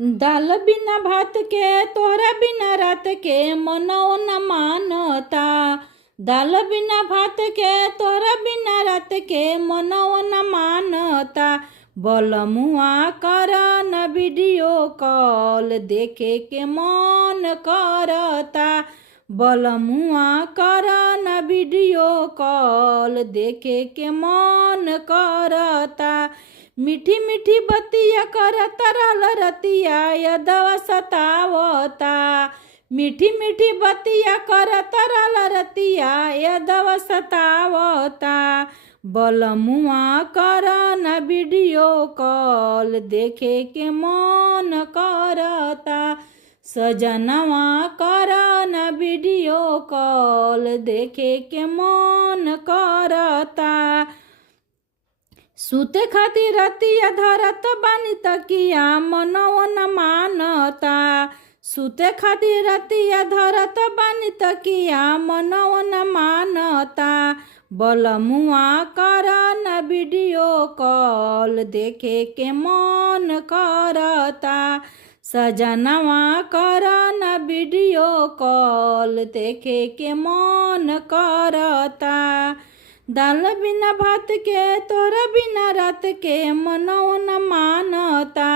दाल बिना भात के तोहरा बिना रात के मनो न मानता। दाल बिना भात के तोहरा बिना रात के मनो न मानता। बलमुआ करा न वीडियो कॉल देखे के मन करता। बलमुआ करा न वीडियो कॉल देखे के मन करता। मीठी मीठी बतिया करता रहल रतिया यदवा सतावता। मीठी मीठी बतिया करता रहल रतिया यदवा सतावता। बलमुआ करा न वीडियो कॉल देखे के मन करता। सजनवा करा न वीडियो कॉल देखे के मन करता। सुते खातिर रतिया धरत बानी तकिया मनो न मानता। सुते खातिर रतिया धरत बानी तकिया मनो न मानता। बलमुआ करा न वीडियो कॉल देखे के मन करता। सजनवा करा न वीडियो कॉल देखे के मन करता। दाल बिना भात के तोरा बिना रात के मनो न मानता।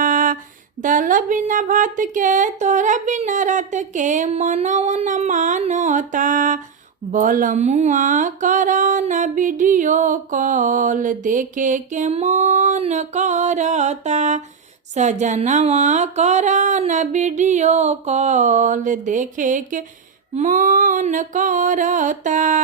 दाल बिना भात के तोरा बिना रात के मनो न मानता। बलमुआ करा न वीडियो कॉल देखे के मन करता। सजनवा करा न वीडियो कॉल देखे के मन करता।